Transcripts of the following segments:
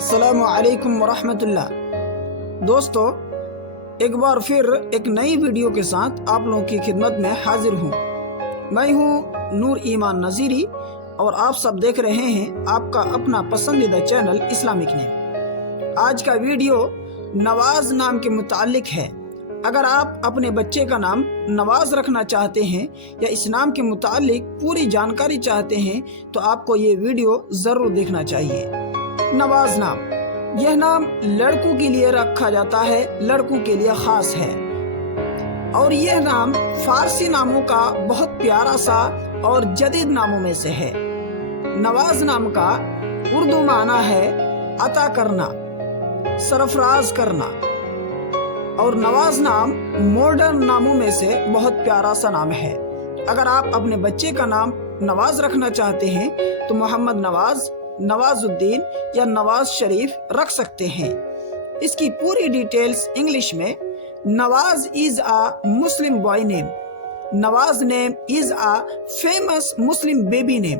अस्सलामु अलैकुम वरहमतुल्लाह। दोस्तों, एक बार फिर एक नई वीडियो के साथ आप लोगों की खिदमत में हाजिर हूँ। मैं हूँ नूर ईमान नज़ीरी और आप सब देख रहे हैं आपका अपना पसंदीदा चैनल इस्लामिक नेम। आज का वीडियो नवाज नाम के मुतालिक है। अगर आप अपने बच्चे का नाम नवाज रखना चाहते हैं या इस नाम के मुतालिक पूरी जानकारी चाहते हैं तो आपको ये वीडियो ज़रूर देखना चाहिए। नवाज नाम, यह नाम लड़कों के लिए रखा जाता है, लड़कों के लिए ख़ास है और यह नाम फारसी नामों का बहुत प्यारा सा और जदीद नामों में से है। नवाज नाम का उर्दू माना है अता करना, सरफराज करना और नवाज नाम मॉडर्न नामों में से बहुत प्यारा सा नाम है। अगर आप अपने बच्चे का नाम नवाज रखना चाहते हैं तो मोहम्मद नवाज, नवाजुद्दीन या नवाज शरीफ रख सकते हैं। इसकी पूरी डिटेल्स इंग्लिश में। Nawaz is a Muslim boy name. Nawaz name is a famous Muslim baby name.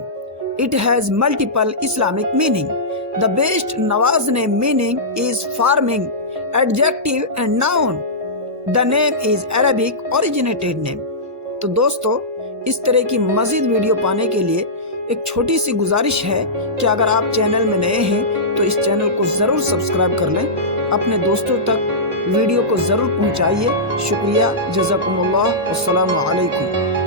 It has multiple Islamic meaning. The best Nawaz name meaning is farming, adjective and noun. The name is Arabic originated name. तो दोस्तों, इस तरह की मज़ीद video पाने के लिए एक छोटी सी गुजारिश है कि अगर आप चैनल में नए हैं तो इस चैनल को ज़रूर सब्सक्राइब कर लें, अपने दोस्तों तक वीडियो को ज़रूर पहुंचाइए। शुक्रिया, जज़ाकुमुल्लाह, अस्सलामु अलैकुम।